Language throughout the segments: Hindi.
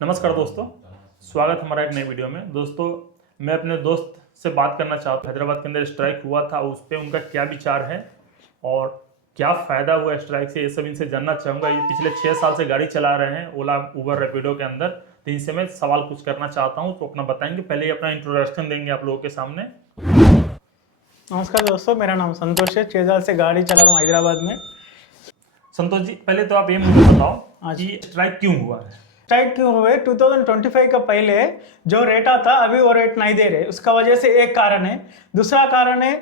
नमस्कार दोस्तों, स्वागत हमारा एक नई वीडियो में। दोस्तों, मैं अपने दोस्त से बात करना चाहता हूँ। हैदराबाद के अंदर स्ट्राइक हुआ था, उस पर उनका क्या विचार है और क्या फ़ायदा हुआ स्ट्राइक से, ये सब इनसे जानना चाहूँगा। ये पिछले 6 साल से गाड़ी चला रहे हैं ओला, उबर, रैपिडो के अंदर। तो इनसे मैं सवाल कुछ करना चाहता हूँ, तो अपना बताएंगे। पहले ही अपना इंट्रोडक्शन देंगे आप लोगों के सामने। नमस्कार दोस्तों, मेरा नाम संतोष है। 6 साल से गाड़ी चला रहा हूँ हैदराबाद में। संतोष जी, पहले तो आप ये मुझे बताओ कि स्ट्राइक क्यों हुआ है। स्ट्राइक क्यों हुए? 2025 का पहले जो रेट आता अभी वो रेट नहीं दे रहे, उसका वजह से एक कारण है। दूसरा कारण है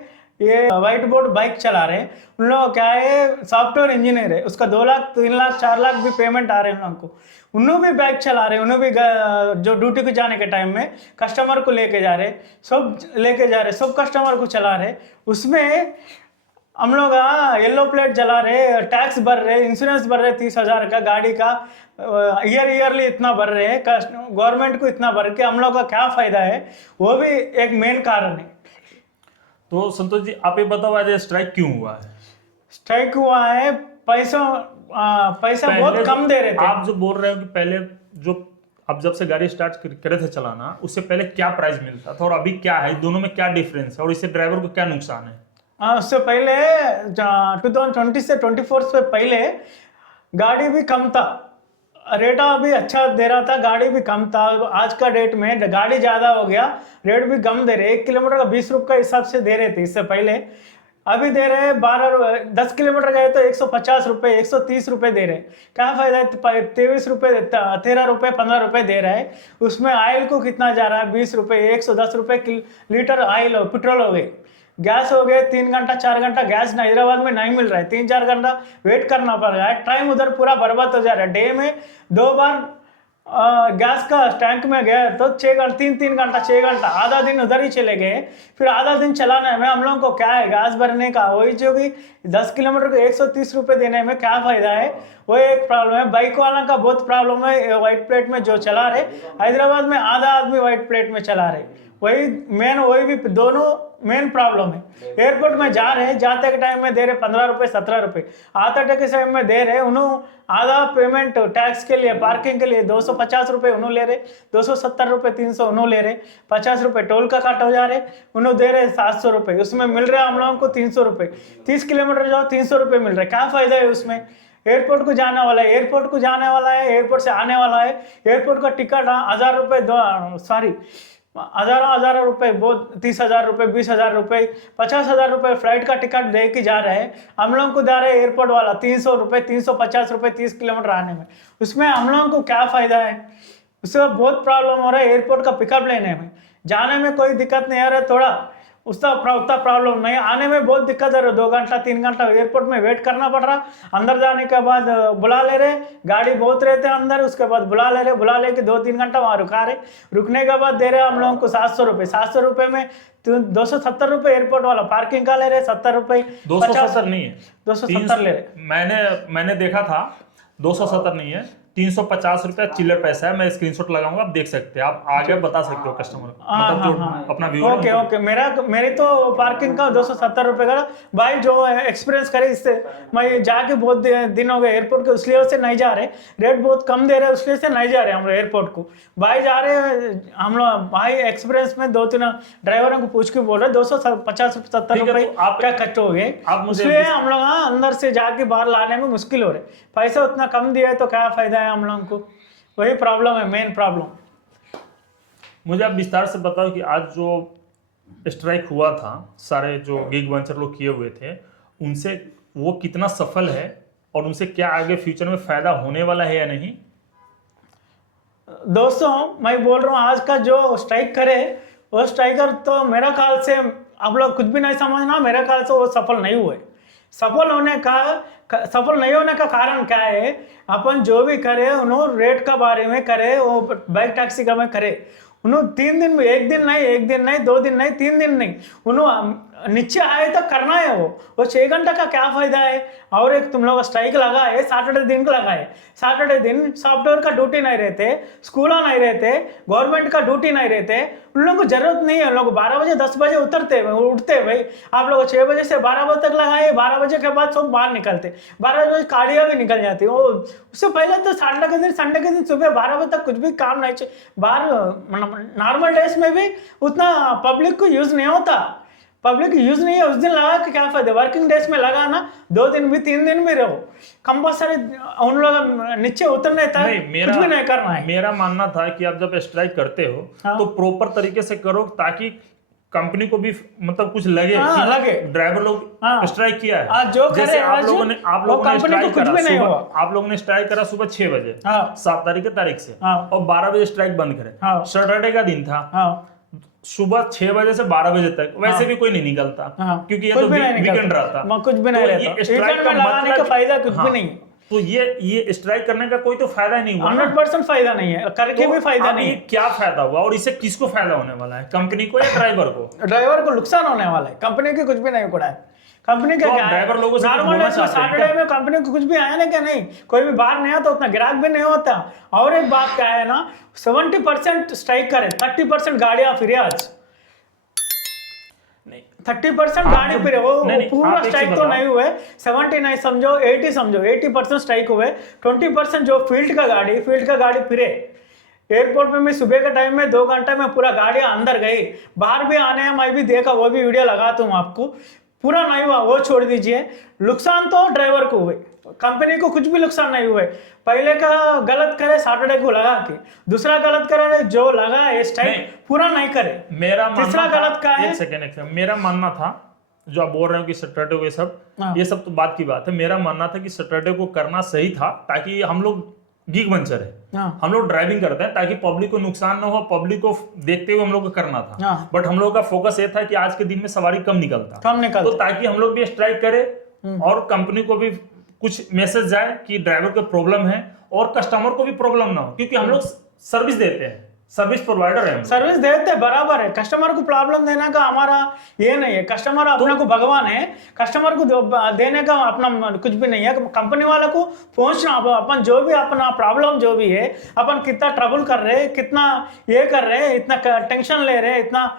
ये व्हाइट बोर्ड बाइक चला रहे, उन लोग क्या है, सॉफ्टवेयर इंजीनियर है, उसका 2 लाख 3 लाख 4 लाख भी पेमेंट आ रहे हैं उनको। उन्होंने भी बाइक चला रहे, उन्होंने भी जो ड्यूटी को जाने के टाइम में कस्टमर को लेके जा रहे, सब कस्टमर को चला रहे। उसमें हम लोग येलो प्लेट जला रहे, टैक्स भर रहे, इंश्योरेंस भर रहे 30,000 का गाड़ी का, ईयरली इतना भर रहे हैं, गवर्नमेंट को इतना भर के हम लोग का क्या फायदा है, वो भी एक मेन कारण है। तो संतोष जी, आप ये बताओ आज स्ट्राइक क्यों हुआ है। स्ट्राइक हुआ है, पैसा बहुत कम दे रहे थे। आप जो बोल रहे हो कि पहले जो अब जब से गाड़ी स्टार्ट करे थे चलाना, उससे पहले क्या प्राइस मिलता था और अभी क्या है, दोनों में क्या डिफरेंस है और इससे ड्राइवर को क्या नुकसान है। उससे पहले 2020 से 24 से पहले गाड़ी भी कम था, रेट भी अच्छा दे रहा था, गाड़ी भी कम था। आज का डेट में गाड़ी ज़्यादा हो गया, रेट भी कम दे रहे। 1 किलोमीटर का 20 रुपये का हिसाब से दे रहे थे इससे पहले, अभी दे रहे हैं 10 किलोमीटर गए तो 150 रुपये 130 रुपये दे रहे। क्या फायदा है? 23 रुपये 13 रुपये 15 रुपये दे रहा है। उसमें ऑयल को कितना जा रहा है? 20 रुपये 110 रुपये लीटर ऑयल पेट्रोल हो गए। गैस हो गए 3 घंटा 4 घंटा गैस हैदराबाद में नहीं मिल रहा है, 3-4 घंटा वेट करना पड़ रहा है। टाइम उधर पूरा बर्बाद हो जा रहा है। डे में 2 बार गैस का टैंक में गया तो 3 घंटा 6 घंटा आधा दिन उधर ही चले गए। फिर आधा दिन चलाने में हम लोगों को क्या है, गैस भरने का वही जो कि 10 किलोमीटर को 130 रुपये देने में क्या फायदा है, वो एक प्रॉब्लम है। बाइक वाला का बहुत प्रॉब्लम है। व्हाइट प्लेट में जो चला रहे, हैदराबाद में आधा आदमी व्हाइट प्लेट में चला रहे, वही भी दोनों मेन प्रॉब्लम है। एयरपोर्ट में जा रहे हैं, जाते के टाइम में दे रहे 15 रुपये 17 रुपये, आते के टाइम में दे रहे उन्होंने आधा पेमेंट टैक्स के लिए, पार्किंग के लिए 250 रुपये उन्होंने ले रहे, 270 रुपये 300 उन्होंने ले रहे, 50 रुपये टोल का काट हो जा रहे, उन्होंने दे रहे 700 रुपये। उसमें मिल रहा है हम लोगों को 300 रुपये। 30 किलोमीटर जाओ 300 रुपये मिल रहा है, क्या फायदा है उसमें? एयरपोर्ट को जाने वाला है, एयरपोर्ट से आने वाला है, एयरपोर्ट का टिकट 1,000 रुपये, हजारों रुपए, बहुत 30,000 रुपये 20,000 रुपये 50,000 रुपये फ्लाइट का टिकट दे के जा रहे हैं। हम लोगों को दे रहे एयरपोर्ट वाला 300 रुपये 350 रुपये 30 किलोमीटर आने में। उसमें हम लोगों को क्या फ़ायदा है? उससे बहुत प्रॉब्लम हो रहा है। एयरपोर्ट का पिकअप लेने में, जाने में कोई दिक्कत नहीं आ रहा है, थोड़ा उतना प्रॉब्लम नहीं, आने में बहुत दिक्कत है। 2 घंटा 3 घंटा एयरपोर्ट में वेट करना पड़ रहा। अंदर जाने के बाद बुला ले रहे, गाड़ी बहुत रहते हैं अंदर, उसके बाद बुला ले के 2-3 घंटा वहाँ रुका रहे। रुकने के बाद दे रहे हम लोगों को 700 रुपये। 700 रुपये में 270 रुपये एयरपोर्ट वाला पार्किंग का ले रहे, 70 रुपये। 270 नहीं है, 270 ले रहे। मैंने देखा था 270 नहीं है, 350 रुपया चिल्लर पैसा है। मैं स्क्रीनशॉट लगाऊंगा, आप देख सकते हैं, आप आगे बता सकते हो कस्टमर को, मतलब जो अपना व्यूअर। ओके, मेरी तो पार्किंग का 270 रुपये का। भाई जो एक्सपीरियंस करे इससे, मैं जाके बहुत दिन हो गए एयरपोर्ट के, इसलिए से नहीं जा रहे, रेट बहुत कम दे रहे हैं उसलिए से नहीं जा रहे हम लोग एयरपोर्ट को। भाई जा रहे हम लोग, भाई एक्सपीरियंस में 2-3 ड्राइवरों को पूछ के बोल रहे 250 70 रुपये आप क्या कट हो गए, इसलिए हम लोग अंदर से जाके बाहर लाने में मुश्किल हो रहे। पैसा उतना कम दिया है तो क्या फायदा है हम लोगों को, वही प्रॉब्लम है, मेन प्रॉब्लम। मुझे आप विस्तार से बताओ कि आज जो स्ट्राइक हुआ था, सारे जो गिग बंचर लोग किए हुए थे, उनसे वो कितना सफल है और उनसे क्या आगे फ्यूचर में फायदा होने वाला है या नहीं। दोस्तों, मैं बोल रहा हूँ आज का जो स्ट्राइक करे वो स्ट्राइकर तो मेरा ख्याल से आप लोग कुछ भी नहीं समझना, मेरा ख्याल से वो सफल नहीं हुए। सफल नहीं होने का कारण क्या है? अपन जो भी करे उन्होंने रेट का बारे में करे, वो बाइक टैक्सी का में करे, उन्होंने 3 दिन में, एक दिन नहीं 2 दिन नहीं 3 दिन नहीं, उन्होंने नीचे आए तो करना है वो 6 घंटा का क्या फायदा है। और एक तुम लोग स्ट्राइक लगा है, सैटरडे दिन को लगा है, सैटरडे दिन सॉफ्टवेयर का ड्यूटी नहीं रहते, स्कूल नहीं रहते, गवर्नमेंट का ड्यूटी नहीं रहते, उन लोगों को जरूरत नहीं है। उन लोग 12 बजे 10 बजे उठते भाई, आप लोग 6 बजे से 12 बजे तक लगाए, 12 बजे के बाद सब बाहर निकलते, 12 बजे गाड़ियाँ भी निकल जाती। वो उससे पहले तो संडे के दिन सुबह 12 बजे तक कुछ भी काम नहीं चाहिए बाहर। नॉर्मल डेज में भी उतना पब्लिक को यूज नहीं होता, पब्लिक यूज नहीं है, उस दिन लगा के क्या फायदा। वर्किंग डेज में लगा ना, 2 दिन भी 3 दिन भी रहो, कंपल्सरी उन लोग नीचे उतरने तक कुछ भी नहीं करना है। मेरा मानना था कि आप जब स्ट्राइक करते हो तो प्रॉपर तरीके से करो, ताकि कंपनी को भी मतलब कुछ लगे कि लगे ड्राइवर लोग स्ट्राइक किया है। आज जो जैसे करे आप लोगों ने स्ट्राइक करा सुबह, आप लोगों ने स्ट्राइक करा सुबह 6 बजे 7 तारीख से, और 12 बजे स्ट्राइक बंद करे। सैटरडे का दिन था, सुबह 6 बजे से 12 बजे तक वैसे भी कोई नहीं निकलता, क्योंकि ये तो वीकेंड रहता, कुछ भी नहीं रहता। स्ट्राइक का लगाने का फायदा कुछ भी नहीं। तो ये स्ट्राइक करने का कोई तो फायदा ही नहीं हुआ, 100% फायदा नहीं है, करके भी फायदा नहीं है। क्या फायदा हुआ और इससे किसको फायदा होने वाला है, कंपनी को या ड्राइवर को? ड्राइवर को नुकसान होने वाला है, कंपनी के कुछ भी नहीं पड़ा है। कंपनी का क्या है, ड्राइवर लोगों से नॉर्मल सैटरडे में कंपनी को कुछ भी आया ना, क्या नहीं, कोई भी बाहर नहीं आता, उतना ग्राहक भी नहीं होता। और एक बात क्या है ना, 70% स्ट्राइक करे, 30% गाड़ियां फिरे आज, 30% गाड़ी फिरे, वो पूरा स्ट्राइक तो नहीं हुए, 70 नहीं समझो, 80 समझो, 80% स्ट्राइक हुए, 20% जो फील्ड का गाड़ी फिरे। एयरपोर्ट में मैं सुबह के टाइम में 2 घंटे में पूरा गाड़ियां अंदर गई, बाहर भी आने मैं भी देखा, वो भी वीडियो लगाता हूँ आपको, पूरा नहीं हुआ, वो छोड़ दीजिए। नुकसान तो ड्राइवर को हुए, कंपनी को कुछ भी नुकसान नहीं हुए। पहले का गलत करे सैटरडे को लगा के, दूसरा गलत करे जो लगा है स्ट्राइक पूरा नहीं करे, मेरा तीसरा गलत का है। एक सेकंड, मेरा मानना था, जो आप बोल रहे हो कि सैटरडे को ये सब तो बात की बात है, मेरा मानना था कि सैटरडे को करना सही था, ताकि हम लोग गिग बंचर है, हम लोग ड्राइविंग करते हैं ताकि पब्लिक को नुकसान ना हो, पब्लिक को देखते हुए हम लोग को करना था। बट हम लोग का फोकस ये था कि आज के दिन में सवारी कम निकलता, तो ताकि हम लोग भी स्ट्राइक करें और कंपनी को भी कुछ मैसेज जाए कि ड्राइवर को प्रॉब्लम है और कस्टमर को भी प्रॉब्लम ना हो, क्योंकि हम लोग सर्विस देते हैं, सर्विस प्रोवाइडर है, सर्विस देते बराबर है। कस्टमर को प्रॉब्लम देने का हमारा ये नहीं है, कस्टमर अपने को भगवान है, कस्टमर को देने का अपना कुछ भी नहीं है। कंपनी वाले को पहुंचना, अपन जो भी अपना प्रॉब्लम जो भी है, अपन कितना ट्रबल कर रहे, कितना ये कर रहे, इतना टेंशन ले रहे, इतना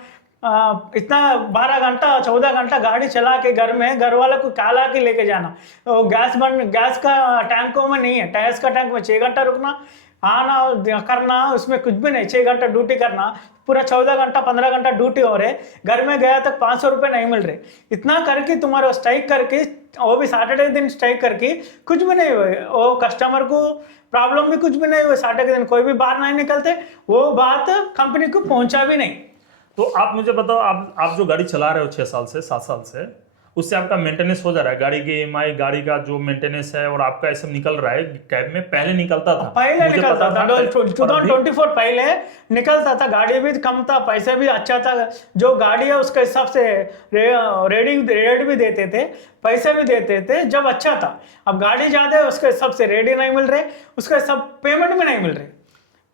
12 घंटा 14 घंटा गाड़ी चला के घर वाले को क्या ला के लेके जाना, वो गैस का टैंकों में नहीं है, टायर्स का टैंक में 6 घंटा रुकना, आना करना, उसमें कुछ भी नहीं, 6 घंटा ड्यूटी करना, पूरा 14 घंटा 15 घंटा ड्यूटी हो रहे, घर में गया तक 500 रुपये नहीं मिल रहे। इतना करके तुम्हारा स्ट्राइक करके, वो भी सैटरडे दिन स्ट्राइक करके कुछ भी नहीं हुए, वो कस्टमर को प्रॉब्लम भी कुछ भी नहीं हुए, सैटरडे के दिन कोई भी बाहर नहीं निकलते, वो बात कंपनी को पहुंचा भी नहीं। तो आप मुझे बताओ, आप जो गाड़ी चला रहे हो 6 साल से 7 साल से, उससे आपका मेंटेनेंस हो जा रहा है, गाड़ी की EMI, गाड़ी का जो मेंटेनेंस है और आपका ये सब निकल रहा है कैब में? पहले निकलता था, पहले निकलता था 2024 पहले निकलता था, गाड़ी भी कम था, पैसे भी अच्छा था, जो गाड़ी है उसके हिसाब से रेट भी देते थे, पैसे भी देते थे, जब अच्छा था। अब गाड़ी ज्यादा है, उसके हिसाब से रेट ही नहीं मिल रहे, उसके सब पेमेंट भी नहीं मिल रहे,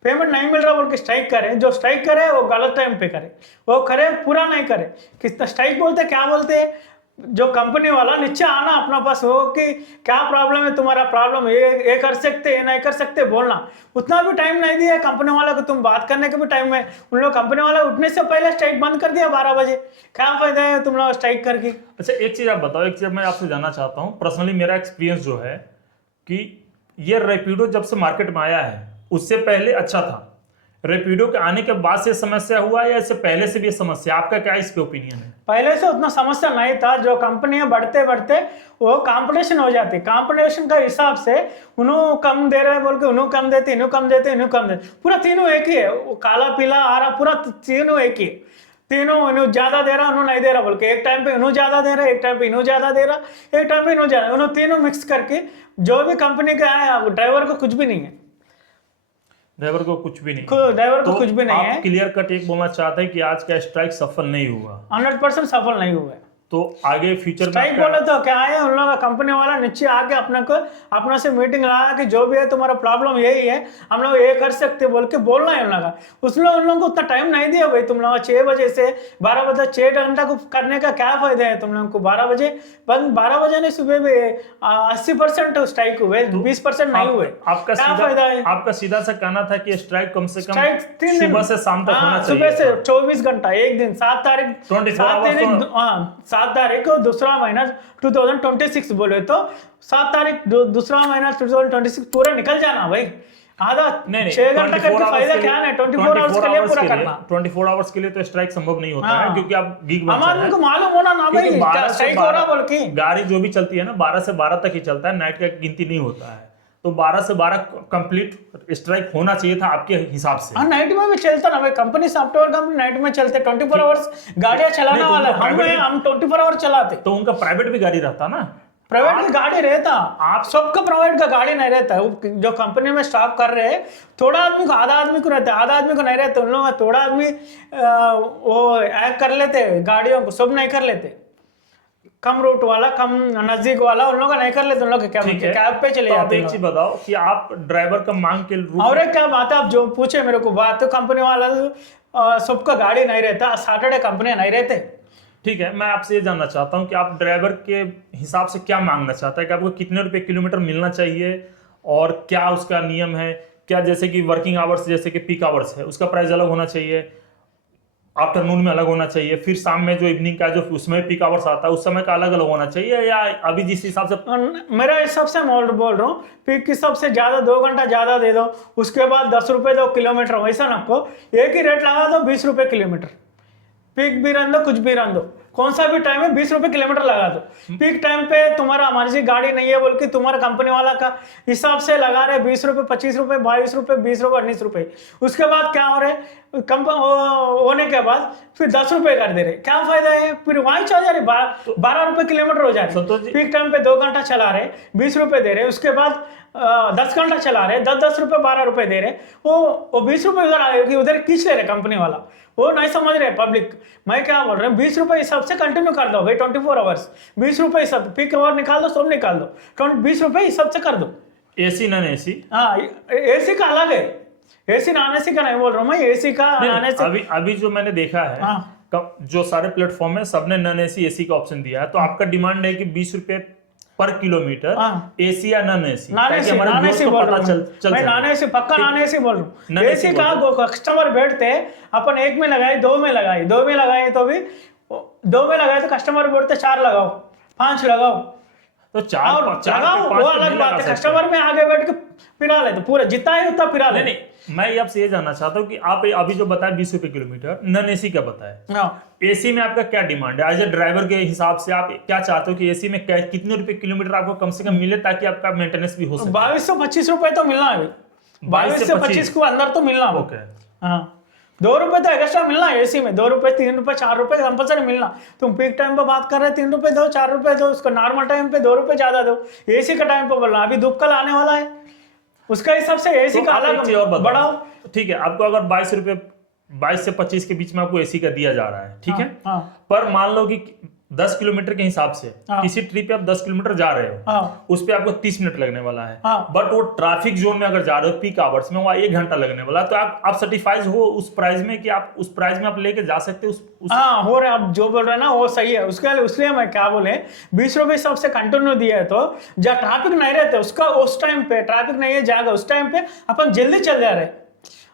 पेमेंट नहीं मिल रहा बोल के स्ट्राइक करे, जो स्ट्राइक करे वो गलत टाइम पे करे, वो करे पूरा नहीं करे। कितना स्ट्राइक बोलते, क्या बोलते हैं, जो कंपनी वाला नीचे आना अपना पास हो कि क्या प्रॉब्लम है तुम्हारा, प्रॉब्लम ये कर सकते, ये नहीं कर सकते बोलना, उतना भी टाइम नहीं दिया कंपनी वाला को, तुम बात करने के भी टाइम में उन लोग कंपनी वाला उठने से पहले स्ट्राइक बंद कर दिया 12 बजे। क्या फायदा है तुम लोग स्ट्राइक करके? अच्छा, एक चीज आप बताओ, एक चीज मैं आपसे जानना चाहता हूँ, पर्सनली मेरा एक्सपीरियंस जो है कि ये रैपिडो जब से मार्केट में आया है उससे पहले अच्छा था, रैपिडो के आने के बाद से समस्या हुआ या इससे पहले से भी समस्या? आपका क्या इस पे ओपिनियन है? पहले से उतना समस्या नहीं था, जो कंपनियां बढ़ते बढ़ते वो कंपटीशन हो जाती, कंपटीशन का हिसाब से उन्हों कम दे रहे बोल के उन्हों कम देते, इन्हों कम देते, इन्हों कम देते, पूरा तीनों एक ही है, वो काला पीला आ रहा, पूरा तीनों एक ही, तीनों इन्हों ज्यादा दे रहा, उन्हों नहीं दे रहा बोल के, एक टाइम पे इन्हों ज्यादा दे रहा, एक टाइम पे इन्हों ज्यादा दे रहा, एक टाइम पे इन्हों ज्यादा, उन्हों तीनों मिक्स करके जो भी कंपनी का है, ड्राइवर को कुछ भी नहीं है, ड्राइवर को कुछ भी नहीं, ड्राइवर को कुछ भी नहीं है। क्लियर कट एक बोलना चाहते हैं कि आज का स्ट्राइक सफल नहीं हुआ, 100% सफल नहीं हुआ है। तो आगे फ्यूचर में स्ट्राइक बोले तो क्या है, उन लोगों का कंपनी वाला नीचे आके अपना से मीटिंग लगा कि जो भी है तुम्हारा प्रॉब्लम यही है, हम लोग ये कर सकते बोल के बोलना है उन लोगों का। उन लोगों को उतना टाइम नहीं दिया भाई, तुम लोग 6 बजे से 12 बजे 6 घंटा को करने का क्या फायदा है तुम लोगों को। 12 बजे बंद, 12 बजे नहीं सुबह भी 80% स्ट्राइक हुए, 20% नहीं हुए, आपका क्या फायदा है। आपका सीधा सा कहना था कि स्ट्राइक कम से कम स्ट्राइक 3 दिन, सुबह से शाम तक होना चाहिए, सुबह से 24 घंटा, एक दिन 7 तारीख 7 तारीख को दूसरा महीना 2026 बोले तो 7 तारीख दूसरा महीना 2026 पूरा निकल जाना भाई। आधा 6 घंटा करके फायदा क्या है, 24 आवर्स के लिए पूरा करना। 24 आवर्स के लिए तो स्ट्राइक संभव नहीं होता है, क्योंकि आप गिग हम आदमी को मालूम होना ना भाई स्ट्राइक हो रहा बोल के। गाड़ी जो भी चलती है ना 12 से 12 तक ही चलता है, नाइट का गिनती नहीं होता है। तो 12 से 12 कंप्लीट स्ट्राइक होना चाहिए था आपके हिसाब से। हाँ, नाइट में भी चलता ना भाई, कंपनी सॉफ्टवेयर कंपनी नाइट में चलते, 24 आवर्स गाड़ियां चलाने वाला हम 24 आवर चलाते। तो उनका प्राइवेट भी गाड़ी रहता ना, प्राइवेट की गाड़ी रहता, आप सबका प्राइवेट का गाड़ी नहीं रहता। जो कंपनी में स्टाफ कर रहे हैं, थोड़ा आदमी को, आधा आदमी को रहता है, आधा आदमी को नहीं रहता। उन लोग थोड़ा आदमी वो ऐड कर लेते गाड़ियों को, सब नहीं कर लेते। कम रूट वाला, कम नजदीक वाला उन लोग नहीं कर लेते, उन लोग कैब पे चले जाते। एक चीज बताओ कि आप ड्राइवर का मांग के रूप और एक क्या बात है, आप जो पूछे मेरे को बात, तो कंपनी वाला सबका गाड़ी नहीं रहता, सैटरडे कंपनी नहीं रहते। ठीक है, मैं आपसे ये जानना चाहता हूँ कि आप ड्राइवर के हिसाब से क्या मांगना चाहता है, कि आपको कितने रुपए किलोमीटर मिलना चाहिए और क्या उसका नियम है। क्या जैसे कि वर्किंग आवर्स, जैसे कि पीक आवर्स है, उसका प्राइस अलग होना चाहिए, आफ्टरनून में अलग होना चाहिए, फिर शाम में जो इवनिंग का जो उसमें पीक आवर्स आता है उस समय का अलग अलग होना चाहिए, या अभी जिस हिसाब से मेरा हिसाब से मैं बोल रहा हूँ, पीक की सबसे ज्यादा 2 घंटा ज्यादा दे दो, उसके बाद 10 रुपए दो किलोमीटर, वैसा ना आपको एक ही रेट लगा दो, 20 रुपए किलोमीटर। पीक भी रन दो, कुछ भी रन दो, कौन सा भी टाइम है 20 रुपए किलोमीटर लगा दो। पीक टाइम पे तुम्हारा इमरजेंसी गाड़ी नहीं है बोल के तुम्हारा कंपनी वाला का हिसाब से लगा रहे 20 रुपए, 25 रुपए, 22 रुपए, 20 रुपए, 19 रुपए। उसके बाद क्या हो रहे, होने के बाद फिर 10 रुपए कर दे रहे, क्या फायदा है, फिर वहीं चल जा रहे 12 रुपए किलोमीटर हो जा रहे। पीक टाइम पे 2 घंटा चला रहे 20 रुपए दे रहे, उसके बाद 10 घंटा चला रहे 10 रुपए 12 रुपए दे रहे, वो 20 रुपए उधर खींच ले रहे कंपनी वाला, वो नहीं समझ रहे पब्लिक। मैं क्या बोल रहा हूँ, 20 रुपए हिसाब से कंटिन्यू कर दो भाई, 24 आवर्स 20 रुपए हिसाब, पीक आवर निकाल दो, सब निकाल दो, 20 रुपए हिसाब से कर दो। एसी नॉन एसी, हाँ एसी का अलग है, एसी नॉन एसी का नहीं बोल रहा हूँ मैं, एसी का नॉन एसी। अभी जो मैंने देखा है जो सारे प्लेटफॉर्म है सबने नॉन एसी एसी का ऑप्शन दिया है, तो आपका डिमांड है कि 20 रुपए पर किलोमीटर एसी या नॉन एसी। नॉन एसी बोल रहा हूँ मैं, नॉन एसी पक्का नॉन एसी बोल रहा हूँ। एसी का कस्टमर बैठते अपन 1 में लगाए, 2 में लगाए, 2 में लगाए तो भी 2 में लगाए तो कस्टमर बैठते 4 लगाओ, 5 लगाओ, तो 4 लगाओ, वो अलग बात है। कस्टमर में आगे बैठ के फिरा लेते, पूरा जितना है उतना फिरा ले। नहीं, मैं आपसे ये जानना चाहता हूँ कि आप अभी जो बताए 20 रुपए किलोमीटर, नॉन एसी का बताए, एसी में आपका क्या डिमांड है? एज ए ड्राइवर के हिसाब से आप क्या चाहते हो कि एसी में कितने रुपए किलोमीटर आपको कम से कम मिले ताकि आपका मेंटेनेंस भी हो सके? 2225 रुपए तो मिलना है, 22 से 25 के अंदर तो मिलना। ओके, हाँ 2 रुपए तो एक्स्ट्रा मिलना है एसी में, 2 रुपए 3 रुपए 4 रुपए कंपल्सरी मिलना। तुम पीक टाइम पे बात कर रहे 3 रुपए दो, 4 रुपए दो, उसको नॉर्मल टाइम पे 2 रुपए ज्यादा दो। एसी का टाइम पे बोलना, अभी धूप कल आने वाला है, उसका हिसाब से एसी का अलग बढ़ाओ। ठीक है, आपको अगर 22 से 25 के बीच में आपको एसी का दिया जा रहा है, ठीक है, पर मान लो कि 10 किलोमीटर के हिसाब से किसी ट्रिप पे आप 10 किलोमीटर जा रहे हो, उस पे आपको 30 मिनट लगने वाला है, बट वो ट्रैफिक जोन में अगर जा रहे हो पीक आवर्स में, वहाँ 1 घंटा लगने वाला है, तो आप सर्टिफाइड हो उस प्राइस में कि आप उस प्राइस में आप लेके जा सकते हो हाँ हो रहा है। आप जो बोल रहे हैं ना वो सही है, उसके लिए मैं क्या बोले 20 रुपए सबसे कंटिन्यू दिया है, तो जब ट्रैफिक नहीं रहते उसका, उस टाइम पे ट्रैफिक नहीं है जाएगा, उस टाइम पे अपन जल्दी चल जा रहे,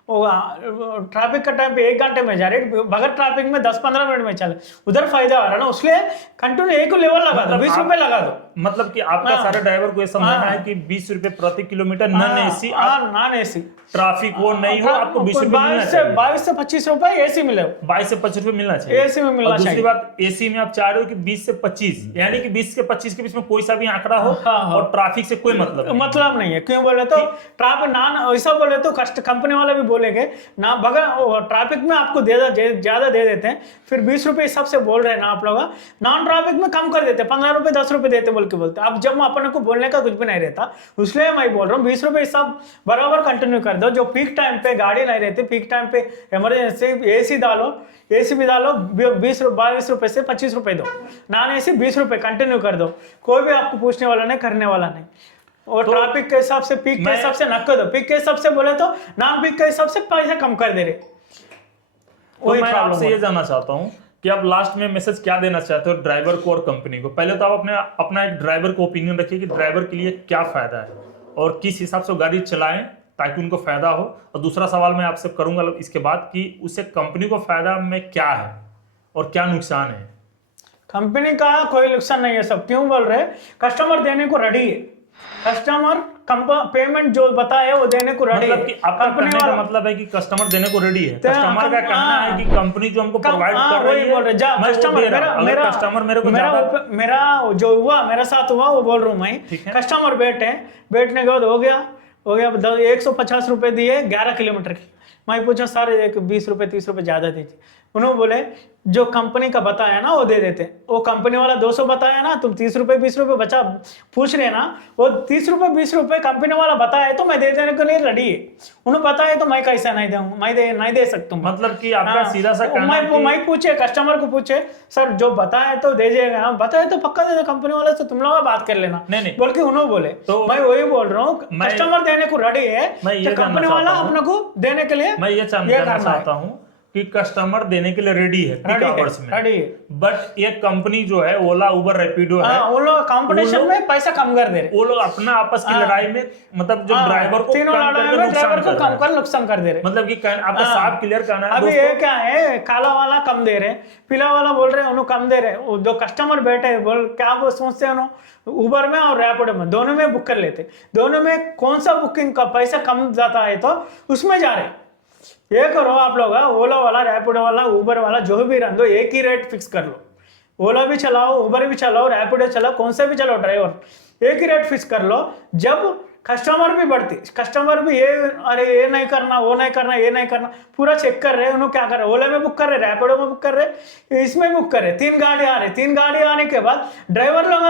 ट्रैफिक का टाइम पे 1 घंटे में जा रहे, बगैर ट्रैफिक में 10-15 मिनट में चले, उधर फायदा आ रहा है ना, उसलिए कंटिन्यू एक लेवल लगा दो, 20 रुपए लगा दो। मतलब कि आपका सारे ड्राइवर को ये समझना है कि 20 रुपए प्रति kilometre non AC, non AC traffic वो नहीं हो, आपको 20 रुपए मिलना चाहिए। 22 से 25 रुपए एसी मिले, 22 से 25 रुपए मिलना चाहिए एसी में मिलना चाहिए। दूसरी बात, एसी में आप चाह रहे हो कि 20 से 25, यानी कि 20 से 25 के बीच में कोई सा भी आंकड़ा हो और ट्रैफिक से कोई मतलब नहीं है। क्यों बोले तो ट्रैफिक नॉन ऐसा बोले तो कंपनी वाले भी बोलेंगे ना, बगैर ट्रैफिक में आपको ज्यादा दे देते हैं, फिर 20 रुपए हिसाब से बोल रहे हैं ना आप लोग, नॉन ट्रैफिक में कम कर देते हैं, 15 रुपए 10 रुपए देते बोल बोल के बोलते हैं। अब जब अपने को बोलने का कुछ भी नहीं रहता, इसलिए मैं बोल रहा हूँ 20 रुपये सब बराबर कंटिन्यू कर दो। जो पीक टाइम पे गाड़ी नहीं रहती, पीक टाइम पे इमरजेंसी एसी डालो, एसी भी डालो, 22 रुपए से 25 रुपए दो, नॉन एसी 20 रुपए कंटिन्यू कर दो। कोई भी आपको पूछने वाला नहीं, करने वाला नहीं। और तो ट्रैफिक के हिसाब से, पीक के हिसाब से नक्को दो, पीक के हिसाब से बोले तो नॉन पीक के हिसाब से पैसे कम कर दे रहे। तो मैं आपसे ये जानना चाहता हूँ कि आप लास्ट में मैसेज क्या देना चाहते हो ड्राइवर को और कंपनी को। पहले तो आप अपना एक ड्राइवर को ओपिनियन रखिए कि ड्राइवर के लिए क्या फायदा है और किस हिसाब से गाड़ी चलाएं ताकि उनको फायदा हो। और दूसरा सवाल मैं आपसे करूंगा इसके बाद कि उससे कंपनी को फायदा में क्या है और क्या नुकसान है। कंपनी का कोई नुकसान नहीं है। सब क्यों बोल रहे, कस्टमर देने को रेडी है। कस्टमर पेमेंट जो बताया वो देने को रेडी मतलब कि आपका कहने का मतलब है कि कस्टमर देने को रेडी है। कस्टमर का कहना है कि कंपनी जो हमको प्रोवाइड कर रही है, मैं कस्टमर मेरे को मेरा जो हुआ मेरे साथ हुआ वो बोल रहा हूँ मैं। कस्टमर बैठने के बाद हो गया 150 रुपए दिए 11 किलोमीटर की। मैं पूछा सर एक 20 रुपए 30 रुपए ज्यादा दीजिए। उन्होंने बोले जो कंपनी का बताया ना वो दे देते। वो कंपनी वाला 200 बताया ना, तुम 30 रुपए 20 रुपए बचा पूछ रहे ना, वो 30 रुपए 20 रुपए कंपनी वाला बताया तो मैं दे देने के लिए रेडी है। उन्होंने बताया तो मैं कैसा नहीं दूंगा, मैं नहीं दे सकता हूँ। मतलब कि आपका सीधा सा कहना है कि मैं पूछे कस्टमर को पूछे सर जो बताया तो दे जाएगा ना, बताया तो पक्का दे दो कंपनी वाले से, तुम लोग बात कर लेना। नहीं बोल के उन्होंने बोले तो मैं वही बोल रहा हूँ, कस्टमर देने को रेडी है, कंपनी वाला अपने को देने के लिए मैं ये जानना चाहता हूँ कि कस्टमर देने के लिए रेडी है पीक आवर्स में, बट ये कंपनी जो है ओला उबर रैपिडो है, वो लोग कंपटीशन में पैसा कम कर दे रहे। वो लोग अपना आपस की लड़ाई में मतलब जो ड्राइवर को नुकसान कर दे रहे। मतलब कि आपका साफ क्लियर कहना है। अभी ये क्या है, काला वाला कम दे रहे, पीला वाला बोल रहे उन्होंने कम दे रहे। जो कस्टमर बैठे बोल क्या वो सोचते हैं उबर में और रैपिडो में दोनों में बुक कर लेते, दोनों में कौन सा बुकिंग का पैसा कम जाता है तो उसमें जा रहे। ये करो आप लोग, ओला वाला रैपिडो वाला उबर वाला जो भी रन दो, एक ही रेट फिक्स कर लो। ओला भी चलाओ, उबर भी चलाओ, रैपिडो चलाओ, कौन से भी चलाओ ड्राइवर, एक ही रेट फिक्स कर लो। जब कस्टमर भी बढ़ती, कस्टमर भी ये अरे ये नहीं करना वो नहीं करना ये नहीं करना पूरा चेक कर रहे। उन्होंने क्या कर रहे, ओला में बुक कर रहे, रैपिडो में बुक कर रहे, इसमें बुक कर रहे। 3 गाड़ी आ रही, 3 गाड़ी आने के बाद ड्राइवर लोग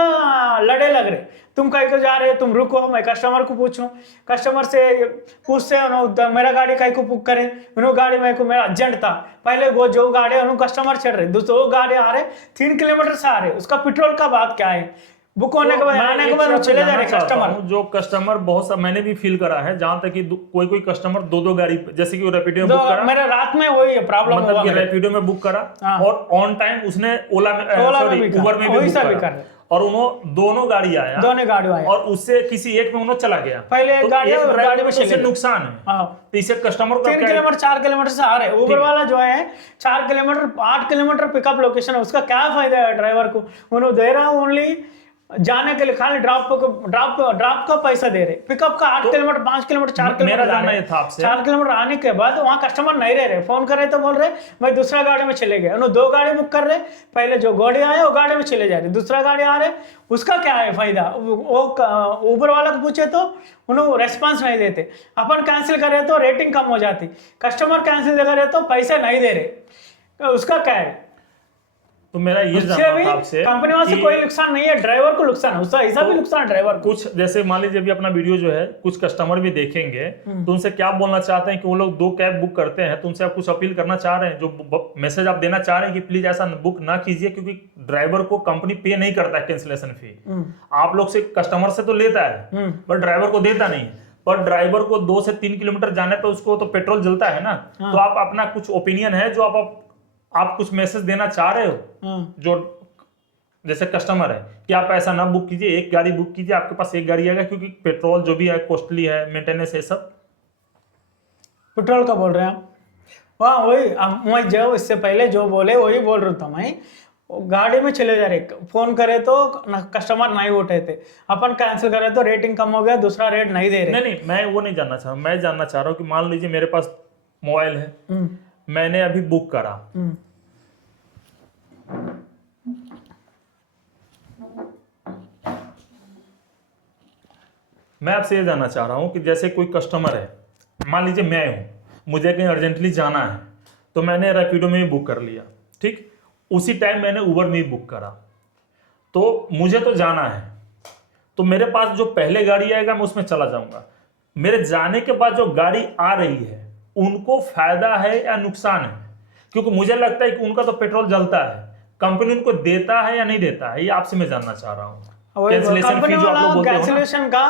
लड़े लग रहे, तुम कहीं को जा रहे, तुम रुको मैं कस्टमर को पूछूं। कस्टमर से पूछते मेरा गाड़ी कहीं को बुक करें, उन्होंने गाड़ी मेरे को मेरा अर्जेंट था। पहले वो जो गाड़ी है उन्होंने कस्टमर चढ़ रहे, दूसरो गाड़ी आ रहे 3 किलोमीटर से आ रहे, उसका पेट्रोल का बात क्या है। बुक होने के बाद आने के बाद चले जा रहे कस्टमर। जो कस्टमर बहुत सा मैंने भी फील करा है, जहां तक कि कोई कस्टमर 2 गाड़ी, जैसे कि रैपिडो में बुक करा, मेरा रात में वही प्रॉब्लम मतलब कि रैपिडो में बुक करा और ऑन टाइम उसने ओला में उबर में भी बुक करा और उन्होंने दोनों गाड़ी आया और उससे किसी एक में उन्होंने चला गया। पहले गाड़ी में चले, नुकसान है। तो इसे कस्टमर को 3 किलोमीटर 4 किलोमीटर से आ रहे, उबर वाला जो है 4 किलोमीटर 8 किलोमीटर पिकअप लोकेशन है, उसका क्या फायदा है ड्राइवर को। उन्होंने दे रहा ओनली जाने के लिए, खाली ड्रॉप का पैसा दे रहे, पिकअप का 8 किलोमीटर 5 किलोमीटर 4 किलोमीटर 4 किलोमीटर आने के बाद वहाँ कस्टमर नहीं रहे। फोन कर रहे तो बोल रहे मैं दूसरा गाड़ी में चले गए। उन्होंने 2 गाड़ी बुक कर रहे, पहले जो गाड़ी आया वो गाड़ी में चले जा रहे, दूसरा गाड़ी आ रहे, उसका क्या है फायदा। वो उबर वाला को पूछे तो उन्होंने रेस्पॉन्स नहीं देते। अपन कैंसिल करे तो रेटिंग कम हो जाती, कस्टमर कैंसिल करे तो पैसे नहीं दे रहे, उसका क्या है। तो मेरा ये जानना था आपसे, कंपनी वाले से कोई नुकसान नहीं है, ड्राइवर को नुकसान है, उसका ऐसा भी नुकसान है ड्राइवर को। कुछ जैसे मान लीजिए अभी अपना वीडियो जो है कुछ कस्टमर भी देखेंगे, तो उनसे क्या बोलना चाहते हैं कि वो लोग 2 कैब बुक करते हैं, तो उनसे आप कुछ अपील करना चाह रहे हैं, जो मैसेज आप देना चाह रहे हैं कि प्लीज ऐसा बुक ना कीजिए, क्योंकि ड्राइवर को कंपनी पे नहीं करता है कैंसिलेशन फी। आप लोग से कस्टमर से तो लेता है बट ड्राइवर को देता नहीं। पर ड्राइवर को 2 से 3 किलोमीटर जाने पर उसको तो पेट्रोल जलता है ना। तो आप अपना कुछ ओपिनियन है जो आप कुछ मैसेज देना चाह रहे हो, जो जैसे कस्टमर है कि आप ऐसा ना बुक कीजिए, एक गाड़ी बुक कीजिए, आपके पास एक गाड़ी आएगा, क्योंकि पेट्रोल जो भी है कॉस्टली है, मेंटेनेंस है, सब पेट्रोल का बोल रहे हैं आप। वाह वही मैं जो इससे पहले जो बोले वही बोल रहा था मैं। गाड़ी में चले जा रहे, फोन करे तो कस्टमर नहीं उठे थे, अपन कैंसिल करे तो रेटिंग कम हो गया, दूसरा रेट नहीं दे रहे। नहीं मैं वो नहीं जानना चाह रहा, मैं जानना चाह रहा हूँ कि मान लीजिए मेरे पास मोबाइल है, मैंने अभी बुक करा, मैं आपसे ये जानना चाह रहा हूं कि जैसे कोई कस्टमर है, मान लीजिए मैं हूं, मुझे कहीं अर्जेंटली जाना है, तो मैंने रैपिडो में भी बुक कर लिया, ठीक, उसी टाइम मैंने उबर में भी बुक करा, तो मुझे तो जाना है, तो मेरे पास जो पहले गाड़ी आएगा मैं उसमें चला जाऊंगा। मेरे जाने के बाद जो गाड़ी आ रही है उनको फायदा है या नुकसान है? क्योंकि मुझे लगता है कि उनका तो पेट्रोल जलता है, कंपनी उनको देता है या नहीं देता है, ये आपसे मैं जानना चाह रहा हूँ। कैंसिलेशन फी जो आप लोग बोलते हो ना, कैंसिलेशन का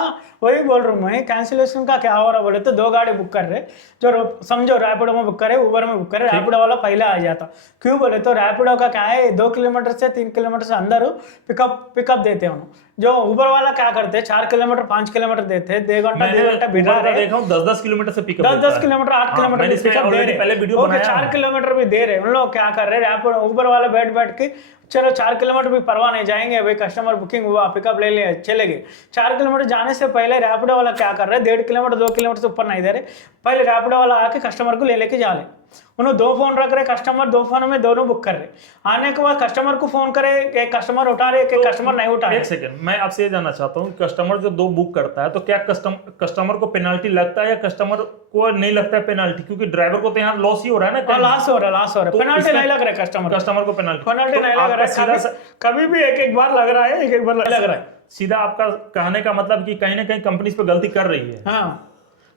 वही बोल रहा हूँ मैं। कैंसिलेशन का क्या हो रहा बोले तो 2 गाड़ी बुक कर रहे, जो समझो रैपिडो में बुक करे, उबर में बुक करे, रैपिडो वाला पहले आ जाता। क्यों बोले तो रैपिडो का क्या है, 2 किलोमीटर से 3 किलोमीटर से अंदर पिकअप देते हैं। जो उबर वाला क्या करते हैं, 4 किलोमीटर 5 किलोमीटर देते हैं, 2 घंटा बिठा रहे, देखा हूं 10-10 किलोमीटर से पिकअप 10-10 किलोमीटर 8 किलोमीटर पिकअप दे रहे, 4 किलोमीटर भी दे रहे। उन लोग क्या कर रहे हैं, उबर वाला बैठ के चलो 4 किलोमीटर भी परवाह नहीं, जाएंगे भाई, कस्टमर बुकिंग हुआ, पिकअप ले लिए, चले गए। 4 किलोमीटर जाने से पहले रैपिडो वाला क्या कर रहे हैं, 1.5 किलोमीटर 2 किलोमीटर से ऊपर नहीं दे रहे, पहले रैपिडो वाला आके कस्टमर को लेके जा रहे। उन्होंने 2 फोन रख रहे, कस्टमर 2 फोन में दोनों बुक कर रहे। आने के बाद कस्टमर को फोन करे, एक कस्टमर उठा रहे, एक कस्टमर नहीं उठा रहे। एक सेकंड, मैं आपसे ये जानना चाहता हूँ, कस्टमर जो 2 बुक करता है तो क्या कस्टमर को पेनाल्टी लगता है या कस्टमर को नहीं लगता है पेनाल्टी? क्योंकि ड्राइवर को तो यहाँ लॉस ही हो रहा है ना, लॉस हो रहा है, पेनाल्टी नहीं लग रहा है कस्टमर को, पेनाल्टी नहीं लग रहा है, कभी भी एक बार लग रहा है, एक बार लग रहा है। सीधा आपका कहने का मतलब कि कहीं ना कहीं कंपनी इस पे गलती कर रही है। हाँ,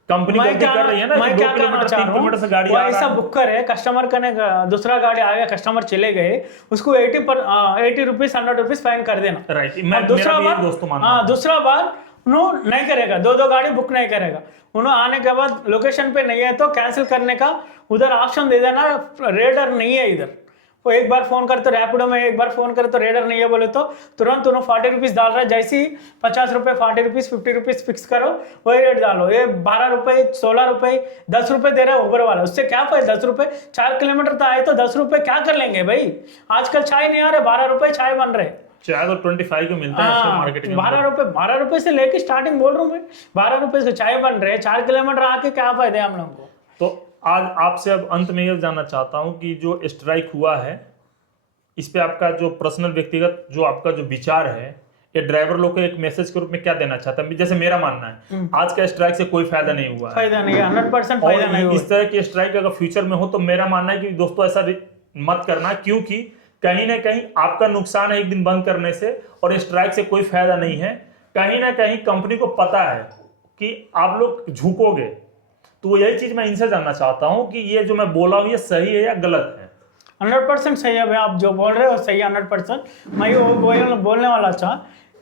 कंपनी गलती कर रही है ना, 2 किलोमीटर 3 किलोमीटर से गाड़ी आ रहा ऐसा है, बुक करे, कस्टमर का दूसरा गाड़ी आ गया, कस्टमर चले गए, उसको 80 रुपीज 100 रुपीज फाइन कर देना। राइट, मैं दूसरा बार दोस्तों मानना, दूसरा बार उन्होंने नहीं करेगा, 2 गाड़ी बुक नहीं करेगा। उन्होंने आने के बाद लोकेशन पे नहीं है तो कैंसिल करने का उधर ऑप्शन दे देना, रेडर नहीं है इधर। वो एक बार फोन करे तो रैपिडो में, एक बार फोन करे तो रेडर नहीं है बोले तो तुरंत उन्होंने 40 रुपीज डाल रहा है, जैसे ही 50 रुपए 40 रुपीज 50 रुपीज फिक्स करो, वही रेट डालो। ये 12 रुपए 16 रुपए 10 रुपए दे रहा है उबर वाला, उससे क्या फायदा? 10 रुपए 4 किलोमीटर तो आए तो 10 रुपए क्या कर लेंगे भाई? आजकल चाय नहीं आ रहे, 12 रुपए चाय बन रहे, चाय तो 25 को मिलता है मार्केट में। 12 रुपए से लेके स्टार्टिंग बोल रहा हूँ मैं, 12 रुपए से चाय बन रहे, 4 किलोमीटर आके क्या फायदा हम लोगों को? तो आज आपसे अब अंत में ये जानना चाहता हूँ कि जो स्ट्राइक हुआ है इस पे आपका जो पर्सनल व्यक्तिगत जो आपका जो विचार है, ये ड्राइवर लोग को एक मैसेज के रूप में क्या देना चाहता है? जैसे मेरा मानना है आज का स्ट्राइक से कोई फायदा नहीं हुआ है, फायदा नहीं है, 100% फायदा नहीं हुआ। इस तरह की स्ट्राइक अगर फ्यूचर में हो तो मेरा मानना है कि दोस्तों ऐसा मत करना, क्योंकि कहीं ना कहीं आपका नुकसान है एक दिन बंद करने से, और स्ट्राइक से कोई फायदा नहीं है। कहीं ना कहीं कंपनी को पता है कि आप लोग झुकोगे, तो यही चीज मैं इनसे जानना चाहता हूं कि ये जो मैं बोला हूं ये सही है या गलत है? 100% सही है भाई, आप जो बोल रहे हो सही है 100%। मैं वो बोलने वाला था,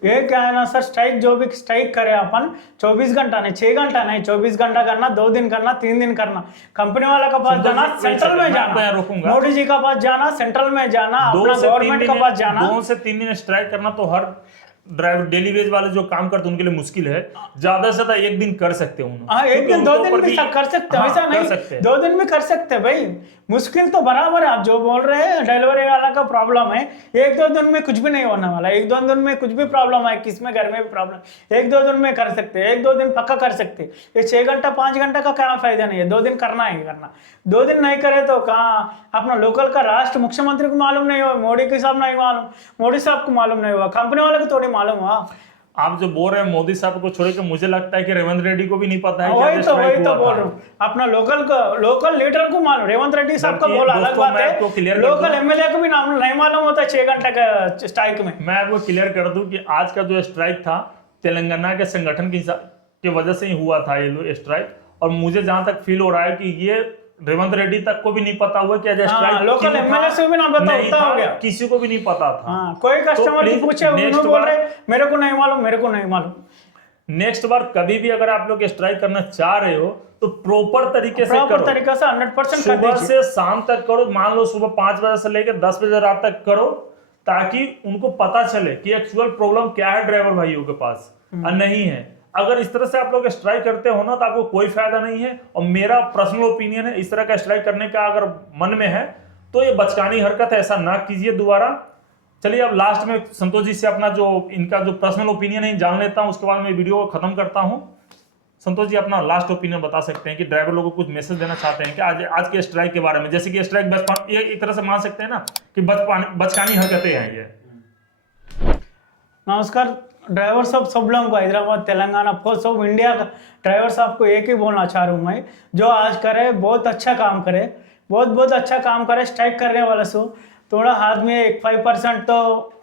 ये क्या है ना सर, स्ट्राइक जो भी स्ट्राइक करे अपन 24 घंटा नहीं, 6 घंटा नहीं, 24 घंटा करना, 2 दिन करना, 3 दिन करना, कंपनी वाला का पास जाना, सेंट्रल में जाना, मोदी जी का पास जाना, सेंट्रल में जाना, अपना गवर्नमेंट का पास जाना। 2 से 3 दिन स्ट्राइक करना तो हर ड्राइवर डेली वेज वाले जो काम करते हैं उनके लिए मुश्किल है, ज्यादा से ज्यादा 1 दिन कर सकते हैं। हाँ, 1 दिन 2 दिन भी कर सकते हैं, ऐसा नहीं 2 दिन भी कर सकते हैं भाई, मुश्किल तो बराबर है। आप जो बोल रहे हैं डिलीवरी वाला का प्रॉब्लम है, 1-2 दिन में कुछ भी नहीं होने वाला, 1-2 दिन में कुछ भी प्रॉब्लम है, किसमें घर में भी प्रॉब्लम, 1-2 दिन में कर सकते हैं, 1-2 दिन पक्का कर सकते हैं। ये 6 घंटा 5 घंटा का क्या फायदा नहीं है, 2 दिन करना ही करना। 2 दिन नहीं करे तो कहाँ अपना लोकल का राष्ट्र मुख्यमंत्री को मालूम नहीं हुआ, मोदी के साहब नहीं मालूम, मोदी साहब को मालूम नहीं हुआ, कंपनी वाले को थोड़ी मालूम हुआ। आप जो बोल रहे हैं मोदी साहब को छोड़ के, मुझे लगता है कि रेवंत रेड्डी को भी नहीं पता है। वही तो बोल रहा हूँ, अपना लोकल लीडर को मालूम, रेवंत रेड्डी साहब का बोला अलग बात है, लोकल एमएलए को भी नाम नहीं मालूम होता 6 घंटे का स्ट्राइक में। मैं आपको क्लियर कर दूं कि आज का जो स्ट्राइक था तेलंगाना के संगठन की वजह से ही हुआ था ये स्ट्राइक, और मुझे जहां तक फील हो रहा है कि ये रेवंत रेड्डी तक को भी नहीं पता हुआ कि स्ट्राइक लोकल एमएलए से भी ना पता हो गया, किसी को भी नहीं पता था। कोई कस्टमर भी पूछे उन्होंने बोल रहे मेरे को नहीं मालूम, मेरे को नहीं मालूम। नेक्स्ट बार कभी भी अगर आप लोग स्ट्राइक करना चाह रहे हो तो प्रॉपर तरीके से करो, 100% सुबह से शाम तक करो। मान लो सुबह 5 बजे से लेकर 10 बजे रात तक करो, ताकि उनको पता चले कि एक्चुअल प्रॉब्लम क्या है ड्राइवर भाइयों के पास और नहीं है। अगर इस तरह से आप लोग स्ट्राइक करते हो ना तो आपको कोई फायदा नहीं है। और मेरा पर्सनल ओपिनियन है, इस तरह का स्ट्राइक करने का अगर मन में है तो ये बचकानी हरकत है, ऐसा ना कीजिए दोबारा। चलिए अब लास्ट में संतोष जी से अपना जो इनका जो पर्सनल ओपिनियन है जान लेता हूं, उसके बाद मैं वीडियो को खत्म करता हूं। संतोष जी अपना लास्ट ओपिनियन बता सकते हैं कि ड्राइवर लोगों को कुछ मैसेज देना चाहते हैं कि आज के स्ट्राइक के बारे में, जैसे कि स्ट्राइक ये एक तरह से मान सकते हैं ना कि बचकानी हरकतें हैं ये। नमस्कार ड्राइवर साहब, सब लोगों को हैदराबाद तेलंगाना सब इंडिया का ड्राइवर साहब को एक ही बोलना चाह रहा हूँ मैं, जो आज करे बहुत अच्छा काम करे, बहुत अच्छा काम करे। स्ट्राइक करने वाला सो थोड़ा आदमी 5% तो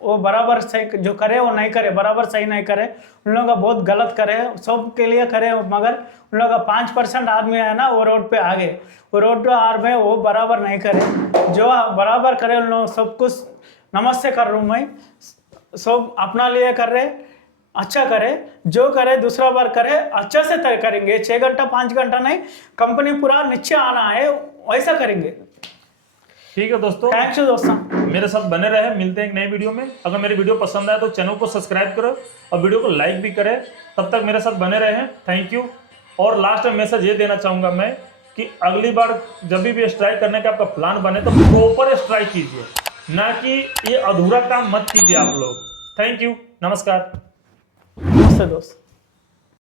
वो बराबर सही जो करे वो नहीं करे, बराबर सही नहीं करे, उन लोगों का बहुत गलत करे, सब के लिए करे, मगर उन लोगों का 5% आदमी है ना वो रोड पे आ गए, वो रोड पे आ में वो बराबर नहीं करे, जो बराबर करे उन लोग सब कुछ नमस्ते कर रहा हूँ मैं, सब अपना लिए कर रहे, अच्छा करे, जो करे दूसरा बार करे, अच्छा से तय करेंगे, 6 घंटा 5 घंटा नहीं, कंपनी पूरा नीचे आना है वैसा करेंगे। ठीक है दोस्तों, थैंक्स दोस्तों, मेरे साथ बने रहे, मिलते हैं एक नई वीडियो में। अगर मेरी वीडियो पसंद आए तो चैनल को सब्सक्राइब करो और वीडियो को लाइक भी करें। तब तक मेरे साथ बने रहे, थैंक यू। और लास्ट में मैसेज ये देना चाहूंगा मैं कि अगली बार जब भी स्ट्राइक करने का आपका प्लान बने तो प्रॉपर स्ट्राइक कीजिए, ना कि ये अधूरा काम मत कीजिए आप लोग। थैंक यू, नमस्कार। नमस्ते दोस्त।